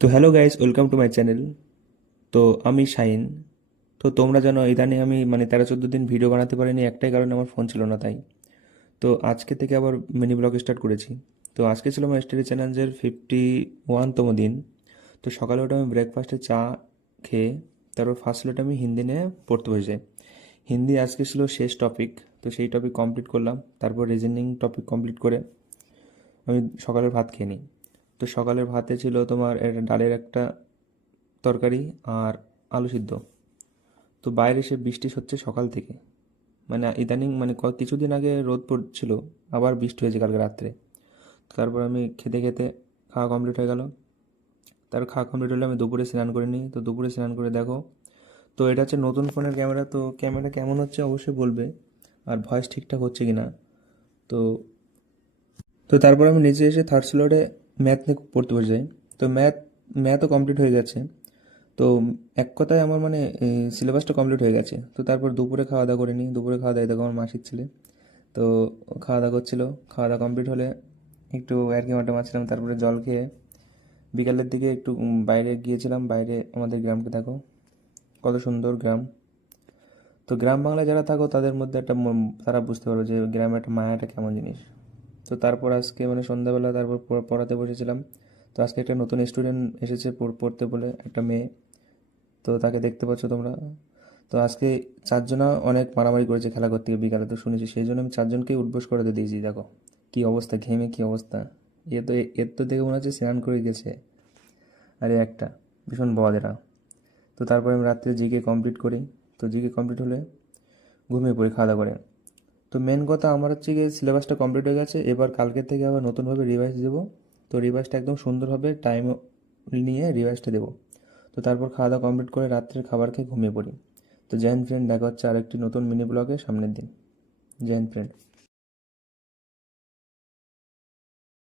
তো hello guys welcome to my channel তো আমি শাইন। তো তোমরা জানো, ইদানিং আমি মানে তেরো চোদ্দ দিন ভিডিও বানাতে পারিনি, একটাই কারণে আমার ফোন ছিল না তাই। তো আজকে থেকে আবার মিনি ব্লগ স্টার্ট করেছি। তো আজকে ছিল আমার স্টাডি চ্যালেঞ্জের ফিফটি ওয়ানতম দিন। তো সকালে ওটা আমি ব্রেকফাস্টে চা খেয়ে, তারপর ফার্স্ট লেট আমি হিন্দি নিয়ে পড়তে বসে যাই হিন্দি আজকে ছিল শেষ টপিক তো সেই টপিক কমপ্লিট করলাম, তারপর রিজনিং টপিক কমপ্লিট করে আমি সকালের ভাত খেয়ে নিই। তো সকালের ভাতে ছিল তোমার ডালের একটা তরকারি আর আলু সিদ্ধ। তো বাইরে সে বৃষ্টি হচ্ছে সকাল থেকে। মানে ইদানিং মানে কিছুদিন আগে রোদ পড়ছিল, আবার বৃষ্টি হয়েছে কালকে রাত্রে। তারপর আমি খেতে খেতে খাওয়া কমপ্লিট হয়ে গেল। তার খাওয়া কমপ্লিট হলে আমি দুপুরে স্নান করে নিই। তো দুপুরে স্নান করে দেখো, তো এটা হচ্ছে নতুন ফোনের ক্যামেরা। তো ক্যামেরা কেমন হচ্ছে অবশ্যই বলবে, আর ভয়েস ঠিকঠাক হচ্ছে কি না তো তো তারপর আমি নিচে এসে থার্ড স্লটে ম্যাথ নিয়ে পড়তে বসে যাই। তো ম্যাথ ম্যাথও কমপ্লিট হয়ে গেছে। তো এক কথায় আমার মানে সিলেবাসটা কমপ্লিট হয়ে গেছে। তো তারপর দুপুরে খাওয়া দাওয়া করে নিই দুপুরে খাওয়া দাওয়া দেখো আমার মাসির ছেলে। তো খাওয়া দাওয়া করছিল। খাওয়া দাওয়া কমপ্লিট হলে একটু আর কি মাঠে মারছিলাম। তারপরে জল খেয়ে বিকালের দিকে একটু বাইরে গিয়েছিলাম। বাইরে আমাদের গ্রামকে দেখো, কত সুন্দর গ্রাম। তো গ্রাম বাংলায় যারা থাকো তাদের মধ্যে একটা তারা বুঝতে পারবে যে গ্রামের একটা মায়াটা কেমন জিনিস। তো তারপর আজকে মানে সন্ধ্যাবেলা তারপর পড়াতে বসেছিলাম। তো আজকে একটা নতুন স্টুডেন্ট এসেছে পড়- পড়তে বলে, একটা মেয়ে। তো তাকে দেখতে পাচ্ছ তোমরা। তো আজকে চারজনা অনেক মারামারি করেছে খেলা করতে গিয়ে বিকালে, তো শুনেছি। সেই জন্য আমি চারজনকেই উঠবোস করাতে দিয়েছি, দেখো। কী অবস্থা, ঘেমে কী অবস্থা? এ তো এর তো দেখে মনে হচ্ছে স্নান করে গেছে। আরে একটা, ভীষণ বদেরা তো তারপরে আমি রাত্রে জিকে কমপ্লিট করি। তো জিকে কমপ্লিট হলে ঘুমিয়ে পড়ি, খাওয়া দাওয়া করে। তো মেন কথা আমার হচ্ছে গিয়ে সিলেবাসটা কমপ্লিট হয়ে গেছে। এবার কালকে থেকে আবার নতুনভাবে রিভাইজ দেবো। তো রিভাইজটা একদম সুন্দরভাবে টাইম নিয়ে রিভাইজটা দেবো। তো তারপর খাওয়া দাওয়া কমপ্লিট করে রাত্রের খাবার খেয়ে ঘুমিয়ে পড়ি। তো জয়েন্ট ফ্রেন্ড দেখা হচ্ছে আরেকটি নতুন মিনি ব্লগে সামনের দিন। Joint friend